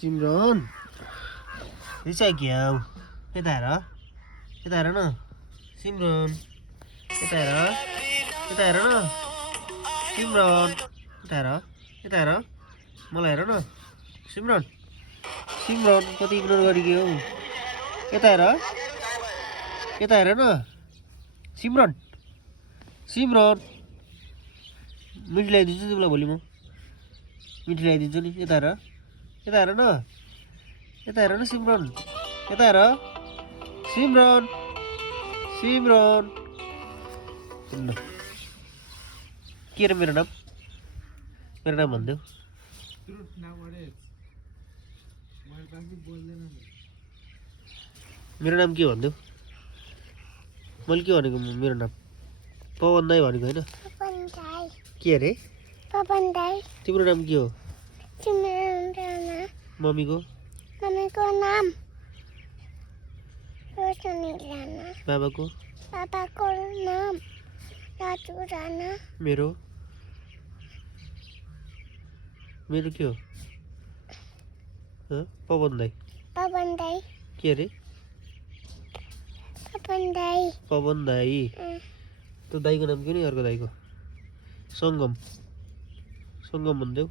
सिमरन रिसाइ क्या यता हेर न सिमरन यता हेर न सिमरन यता हेर मलाई हेर न सिमरन कति इग्नोर गरिदियो हौ यता हेर न सिमरन मिठी ल्याइदिन्छु तिमीलाई भोलि म मिठी ल्याइदिन्छु नि यता हेर न सिमरन यता हेर सिमरन के रे मेरो नाम भनिदेऊ मेरो नाम के भनिदेऊ मैले के भनेको मेरो नाम पवन दाई भनेको होइन के अरे तिम्रो नाम के हो मम्मीको नाम बाबाको नाम राजु राणा मेरो के हो पवन दाई के अरे पवन दाई त्यो दाईको नाम के नि अर्को दाईको सङ्गम भनिदेऊ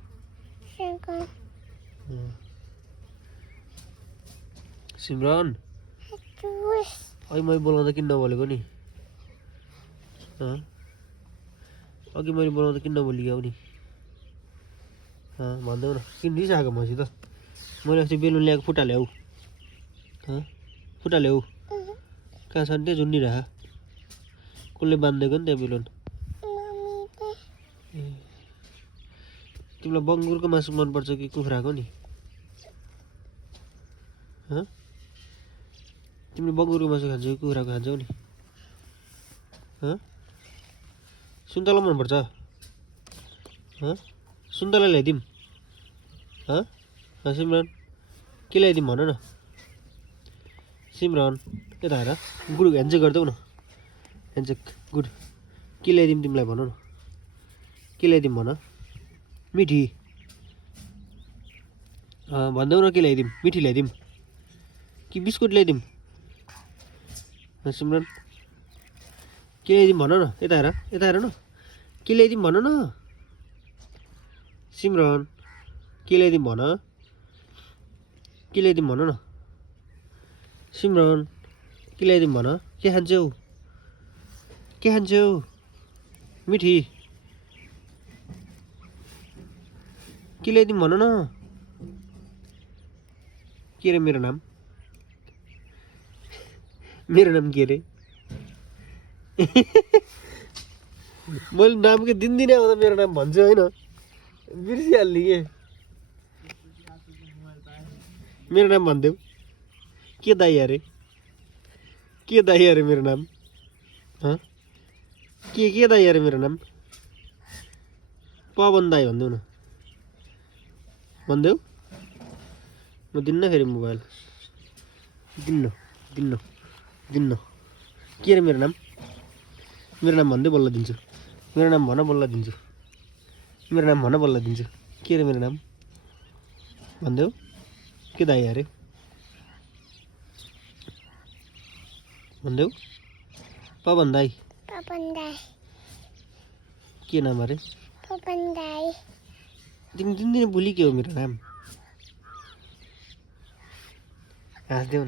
सिमरन अघि मैले बोलाउँदा किन नबोलेको नि अघि मैले बोलाउँदा किन नबोलियो नि भनिदेऊ न किन रिसाएको मसित मैले अस्ति बेलुन ल्याएको फुटा ल्याऊ कहाँ छ नि त्यहाँ झुन्डिरह कसले बाँधिदिएको नि त्यहाँ बेलुन तिमीलाई बङ्गुरको मासु मनपर्छ कि कुखुराको नि तिमीले बङ्गुरको मासु खान्छौ कि कुखुराको खान्छौ नि सुन्तला मनपर्छ सुन्तला ल्याइदिउँ सिमरन के ल्याइदिउँ भन न सिमरन यता हेर गुड ह्यान्डसेक गरिदेऊ न ह्यान्डसेक गुड के ल्याइदिउँ तिमीलाई भन न के ल्याइदिउँ भन मिठी भनिदेऊ न के ल्याइदिउँ मिठी ल्याइदिउँ कि बिस्कुट ल्याइदिउँ सिमरन के ल्याइदिउँ भन न यता हेर न के ल्याइदिउँ भन न सिमरन के ल्याइदिउँ भन न सिमरन के ल्याइदिउँ भन के खान्छौ मिठी के ल्याइदिउँ भन न के रे मेरो नाम के रे मैले नामकै दिनदिनै आउँदा मेरो नाम भन्छु होइन बिर्सिहाल्ने मेरो नाम भनिदेऊ के दाई अरे मेरो नाम के दाई अरे मेरो नाम पवन दाई भनिदेऊ न भनिदेऊ म दिन्न फेरि मोबाइल दिन्न के अरे मेरो नाम भनिदेऊ बल्ल दिन्छु मेरो नाम भन बल्ल दिन्छु के अरे मेरो नाम भनिदेऊ के दाई अरे भनिदेऊ पवन दाई के नाम अरे तिमी दिनदिनै भुली के हो मेरो नाम हाँस्देऊ न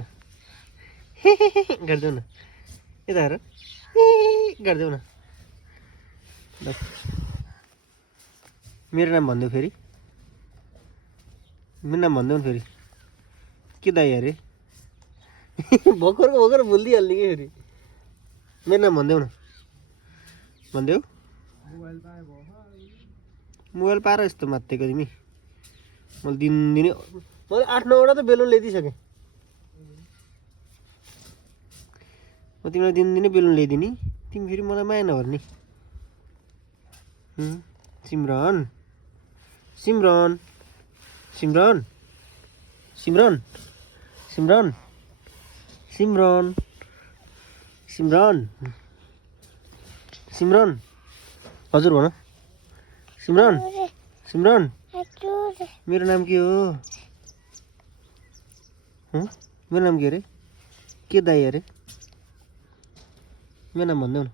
गरिदेऊ न यता हेर गरिदेऊ न मेरो नाम भनिदेऊ फेरि मेरो नाम भनिदेऊ न फेरि के दाई अरे भर्खर भुलिदिइहाल्ने कि फेरि मेरो नाम भनिदेऊ न भनिदेऊ मोबाइल पाएर यस्तो मात्तेको तिमी मैले दिनदिनै मैले 8-9वटा त बेलुन ल्याइदिइसकेँ म तिमीलाई दिनदिनै बेलुन ल्याइदिने तिमी फेरि मलाई माया नगर्ने सिमरन हजुर भन सिमरन मेरो नाम के हो मेरो नाम के अरे के दाई अरे मेरो नाम भन्देऊ न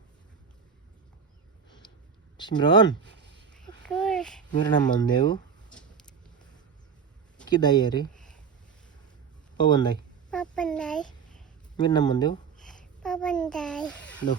सिमरन मेरो नाम भन्देऊ के दाई अरे पवन दाई पवन दाई मेरो नाम भन्देऊ पवन दाई ल